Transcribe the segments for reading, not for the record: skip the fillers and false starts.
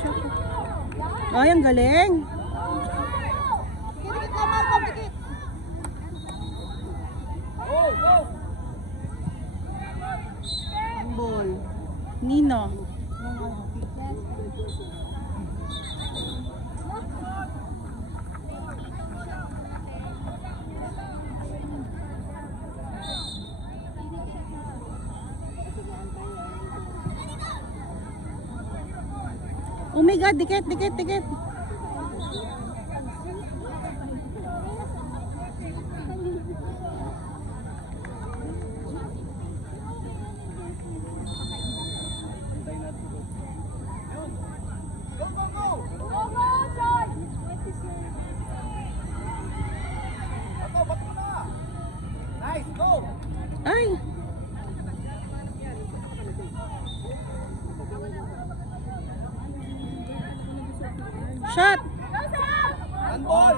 shoot. Ay, ang galing. Ball. Nino. Oh my God, dikit. Ay! Shot! Handball!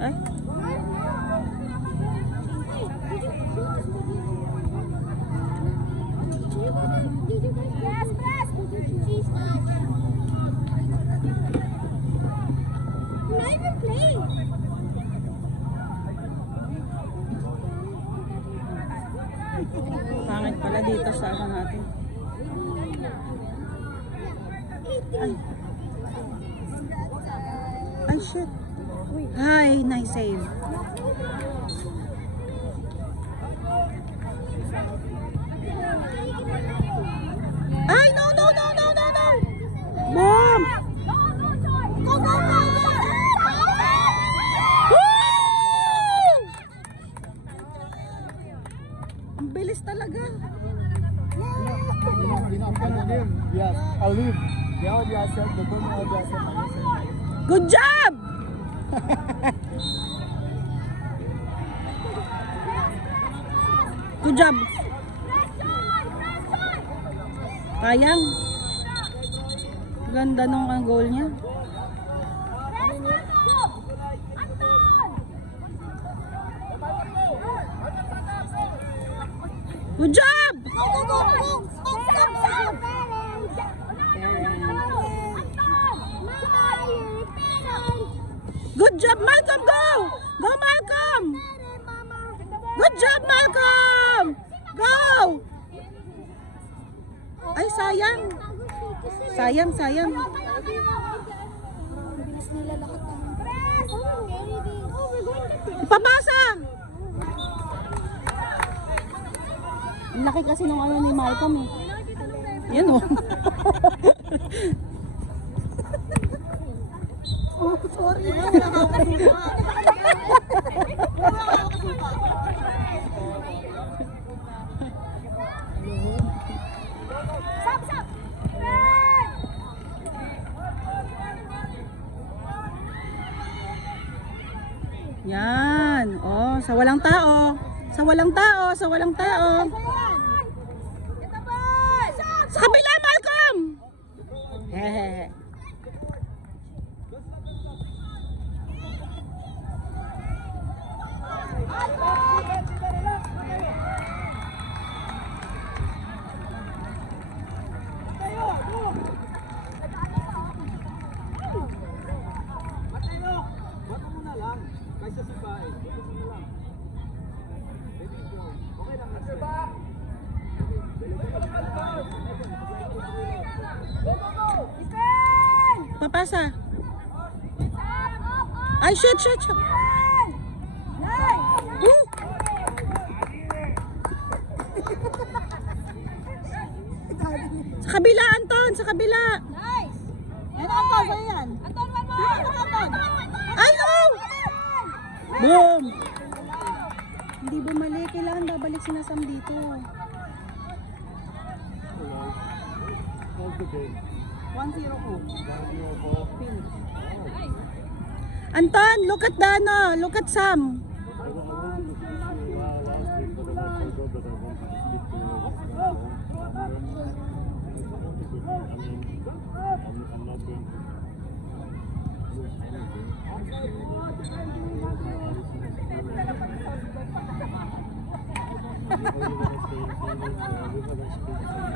Ay! Pangit pala dito sa ano natin. Ay. Ay, shit. Hi, nice save. Ay, no. Boom! Woo! Ang bilis talaga. Yes, I'll leave. Good job! Good job. Sayang. Ganda nung goal niya. Good job! Good job, Malcolm! Go! Go, Malcolm! Good job, Malcolm! Go! Ay, sayang. Sayang. Papasa! Ang laki kasi nung ano ni Malcolm eh. Yan o. Oh, sorry. Wala ka kasupa. Stop! Yan. Oh, sa walang tao. Sa walang tao. Sa kabila, Malcolm! Hehehe. Papasa. Ay, shit. Woo! Sa kabila, Anton, sa kabila. Nice! Yan ang Anton, sa'yo yan. Anton, one more! Ay, no! Boom! Hindi bumalik. Kailangan babalik si Sam dito. 1-0 po. Finish. Anton, look at the ano, look at Sam.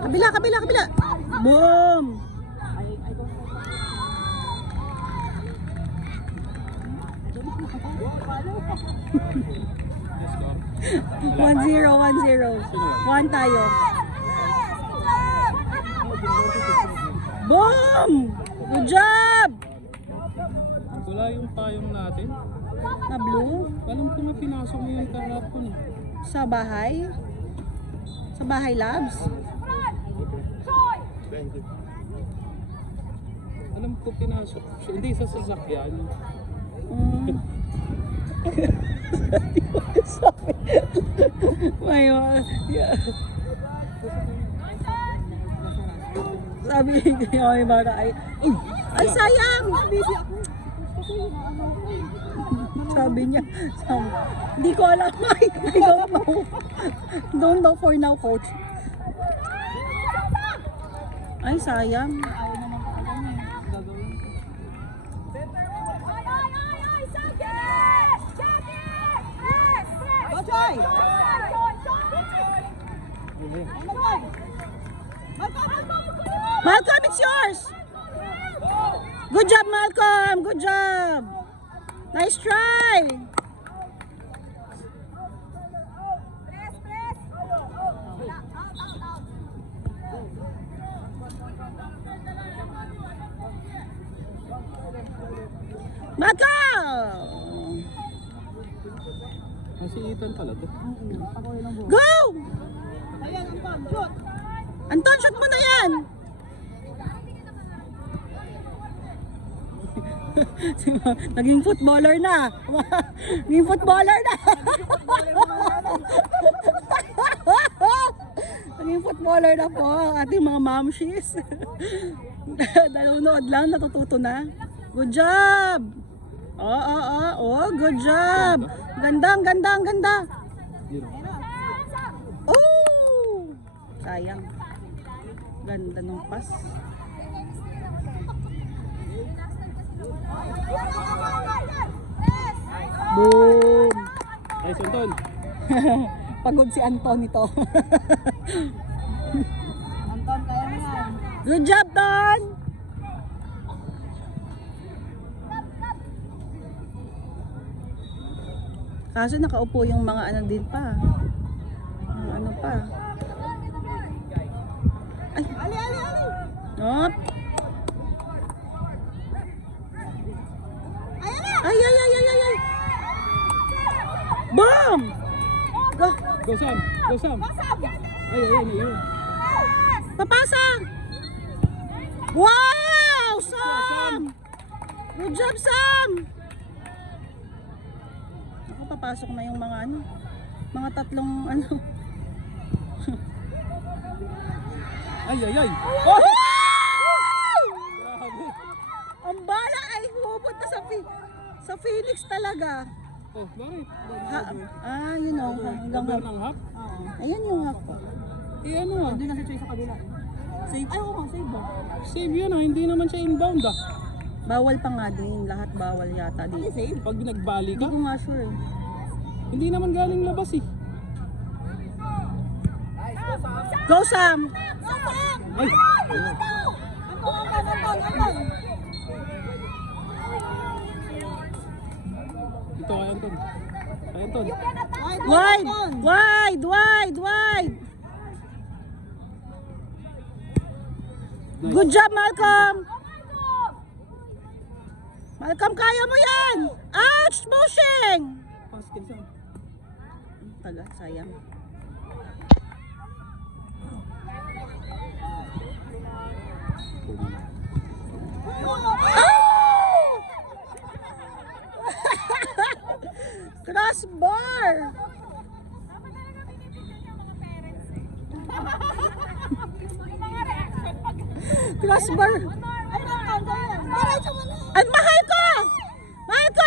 Kabila, kabila, kabila. Boom. 1-0. 1 tayo. Boom! Good job! Wala yung payong natin. Na blue? Alam ko na pinasok mo yung kahapon eh. Sa bahay? Sa bahay labs? Alam ko pinasok. Hindi sa sasakyan. Mm. May yeah. Sabi niya may bata ay sayang! Sabi niya, hindi ko alam. I don't know. Don't know for now, coach. Ay, sayang. Joy! Malcolm, it's yours! Good job, Malcolm! Good job! Nice try! Malcolm! Kasi Ethan pala to. Go! Ayan, Anton, shoot! Anton, shoot mo na yan! Naging footballer na. Naging footballer na. Naging footballer na po ang ating mga mamshis. Nanonood lang, natututo na. Good job! Good job! Ganda, ganda, ganda. Oh! Sayang. Ganda ng pass. Boom! Nice, Anton. Pagod si Anton ito. Anton, kaya mo yan. Good job, Ton! Kaso nakaupo yung mga ano din pa. Yung ano pa. Ay! Ali! Op! Ay! Boom! Go! Go Sam! Go Sam! Ayun. Papasa! Wow! Sam! Good job, Sam! Ako, papasok na yung mga ano. Mga tatlong ano. Ay! Oh! Grabe. Ang bala ay pupunta sa Phoenix talaga. Oh, bakit? Yun o. Hanggang Hanggang hap. ng hap? Ayun yung hap. Eh ano ah? Doon na si Choy sa kabila. Save. Ay, oo, save ba? Save yun ah, hindi naman siya inbound ah. Bawal pa nga din. Lahat bawal yata din. Save? Pag nagbali Hindi ka, ko nga sure eh. hindi naman galing labas eh. Go, Sam! Ay! Anton! Ito kay Anton. Kay Anton. Wide! Nice. Good job, Malcolm! Malcolm, kaya mo yan! Ouch! Pushing! Pass kay Sam. Taga, sayang. Oh! Crossbar! Crossbar! Ang mahal ko! Mahal ko!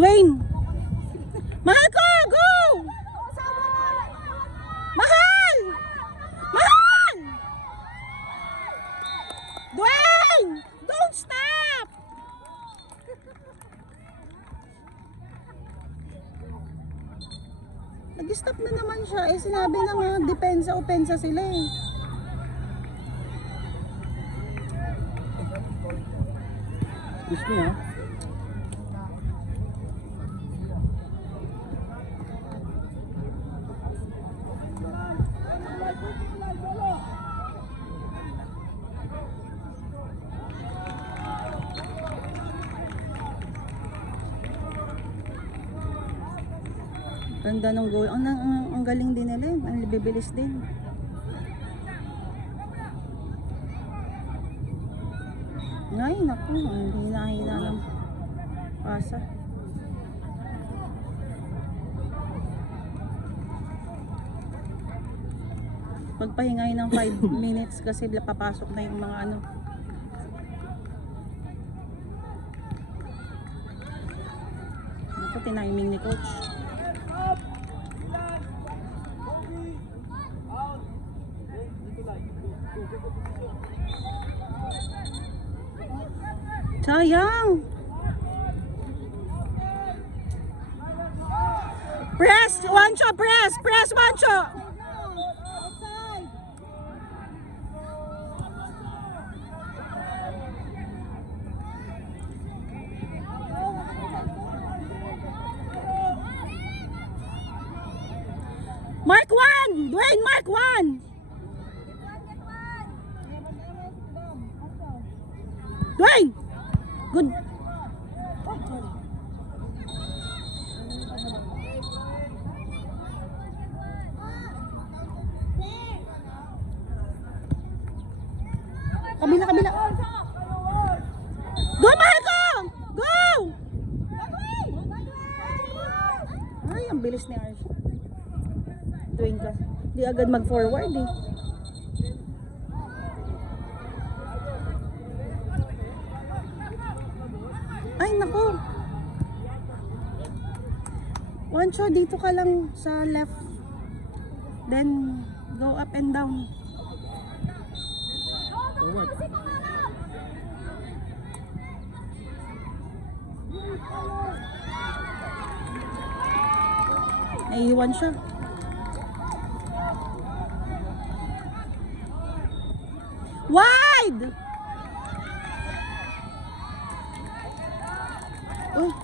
Dwayne! Mahal ko! Go! Mahal! Mahal! Dwayne! Don't stop! Nag-stop na naman siya. Eh, sinabi na nga, depensa-opensa sila eh. Gusto niya? Ganda ng goal. Ang galing din nila. Ang bibilis din. Ay, naku. Ang hina-hina ng pasa. Pagpahingay ng 5 minutes kasi papasok na yung mga ano. Naku, tiniming ni coach. Sayang. Press, Wancho, press, press, Wancho. Outside. Mark 1, Dwayne, Mark 1. Dwayne. Good. Kabila, kabila. Go, Marco! Go! Ay, ang bilis ni Arsh. Dwayne ka. Di agad mag-forward eh. Ay, nako. Wancho, dito ka lang sa left. Then, go up and down. Forward. Naiiwan siya. Wide! Oh.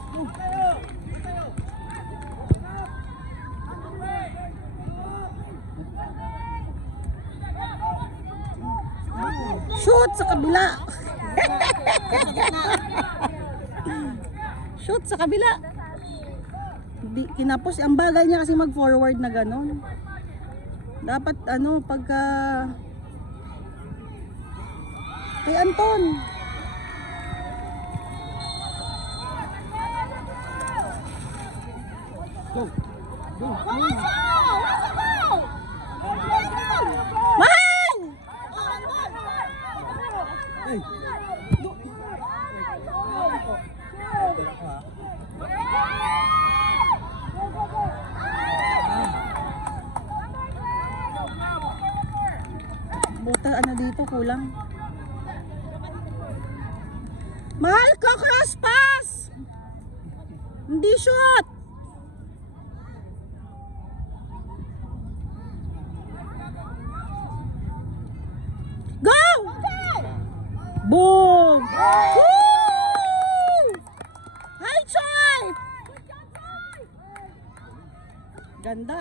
Shoot sa kabila. Shoot sa kabila. Di, kinapos, ang bagal niya kasi mag-forward na gano'n. Dapat ano, pagka kay Anton. Go! Go! Mahal! Ay! Buta ano dito, kulang. Mahal ko, cross pass! Hindi shoot! Go! Boom! Woo! Hi, Choy! Ganda.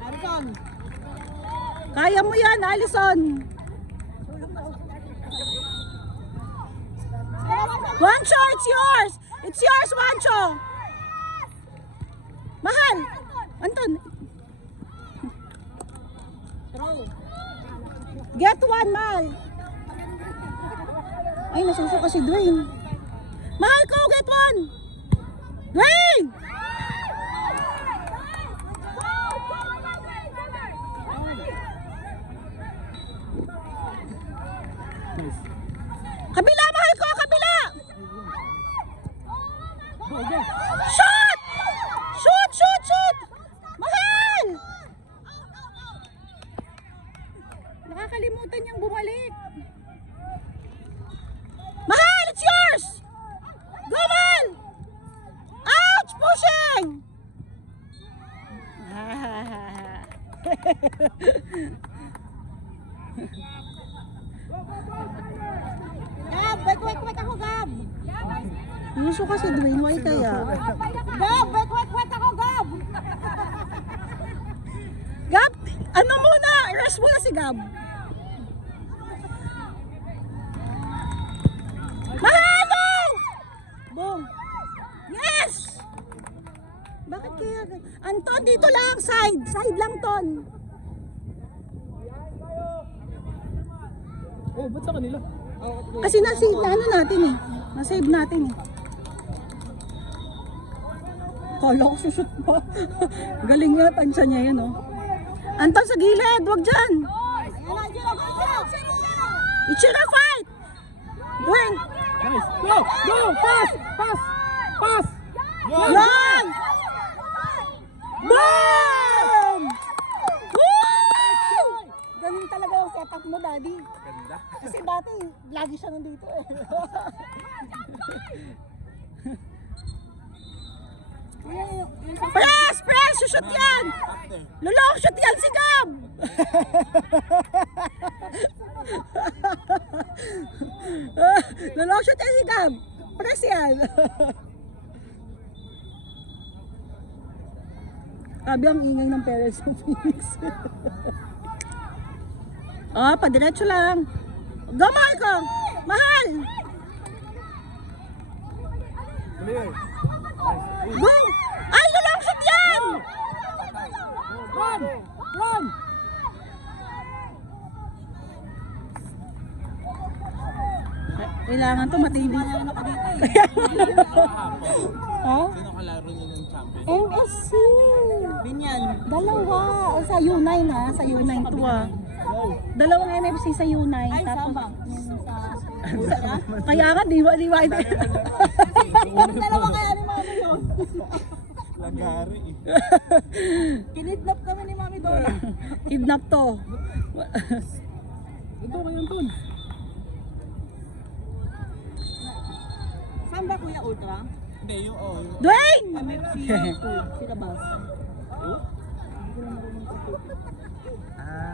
Alison. Kaya mo yan, Alison. Wancho, it's yours! It's yours, Wancho! Mahal! Anton! Get one, Mahal! Ay, nasusuka si Dwayne. Mahal ko, get one! Dwayne! Nice. Kabila, mahal ko, kabila! Go, go. Shoot! Shoot, shoot, shoot! Mahal! Nakakalimutan niyang bumalik. Mahal, it's yours! Go, Mahal! Ouch! Pushing! Gab, wait ako, Gab. Gusto kasi Dwayne, why kaya? Gab, wait ako, Gab. Gab, ano muna? Rest muna si Gab. Mahalo! Boom! Yes! Bakit kaya? Anton, dito lang, side. Side lang, Ton. Oh, ba't sa kanila? Kasi na-save na ano natin eh. Na-save natin eh. Kala ko sushoot pa. Galing nga, tansya niya yan oh. Anton sa gilid, wag dyan. Ichira fight! Dwayne! Nice. Go! Go! Pass! Pass! Pass! Yan! Boom! Woo! Ganun talaga yung setup mo, Daddy. Ganda. Kasi dati, lagi siya nandito eh. Press! Press! Shoot yan! Lulong shoot yan si Gab! Lulong shoot yan si Gab! Press yan! Sabi ang ingay ng parents ng Phoenix. Oh, padiretso lang. Go, mahal ko! Mahal! Clear. Go! Ay, lulong shoot yan! Run! Run! Kailangan to matindi. Ha? Sino kalaro niyo ng champion? MSC! Binyan. Dalawa. Sa U9 ha. Sa U9 to ha. Dalawang MFC sa U9. Ay, Tapos, Sabang. kaya ka, diwa. Yung dalawa kaya ni Mami yun. Lagari eh. Kinidnap kami ni Mami Dora. Kidnap to. Ito kay Anton. Saan ba Kuya Ultra? Hindi, yung yung... Dwayne! MFC 2. Sila ba?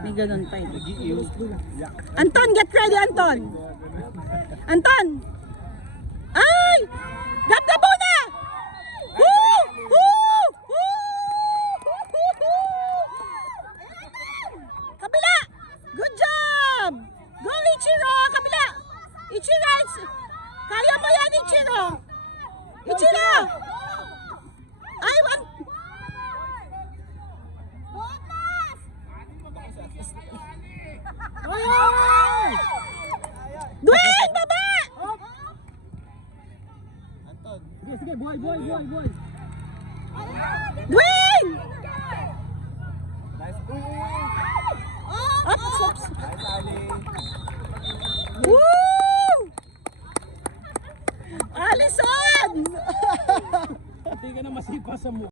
May ganun pa eh. Nag-i-iw. Anton, get ready, Anton! Anton! Ay! Gab na muna! Woo! Woo! Woo! Kabila! Good job! Go, Ichiro! Kabila! Ichiro! Kaya mo yan, Ichiro! Ichiro! Ay, one! Dwayne, baba! Anton. Sige, sige. Buhay, buhay, buhay, buhay. Dwayne! Nice. Oops, oops. Nice, Ali. Woo! Alison! Hindi ka na masipa sa mukha.